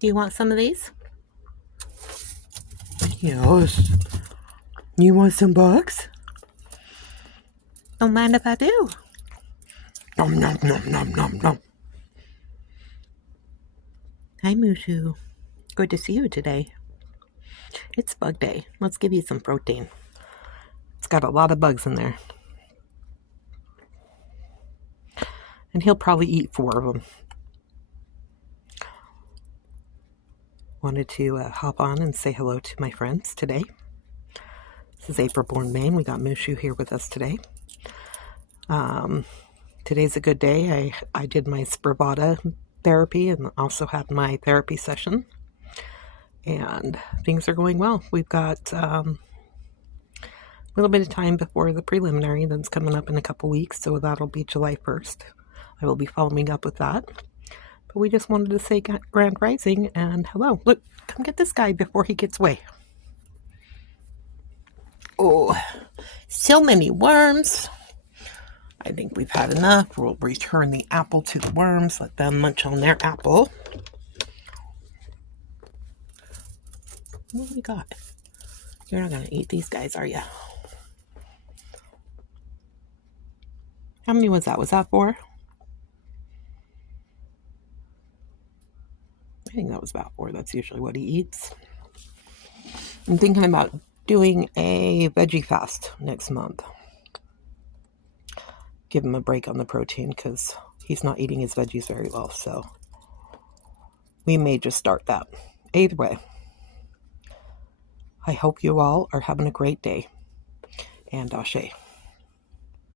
Do you want some of these? Yes. You want some bugs? Don't mind if I do. Nom nom nom nom nom nom. Hi, Mushu. Good to see you today. It's bug day. Let's give you some protein. It's got a lot of bugs in there. And he'll probably eat 4 of them. Wanted to hop on and say hello to my friends today. This is April Born Maine. We got Mushu here with us today. Today's a good day. I did my Spravato therapy and also had my therapy session. And things are going well. We've got a little bit of time before the preliminary that's coming up in a couple weeks, so that'll be July 1st. I will be following up with that. But we just wanted to say Grand Rising and hello. Look, come get this guy before he gets away. Oh, so many worms. I think we've had enough. We'll return the apple to the worms. Let them munch on their apple. What do we got? You're not going to eat these guys, are you? How many was that? Was that 4? I think that was about 4. That's usually what he eats. I'm thinking about doing a veggie fast next month. Give him a break on the protein because he's not eating his veggies very well. So we may just start that. Either way, I hope you all are having a great day. And Ashe.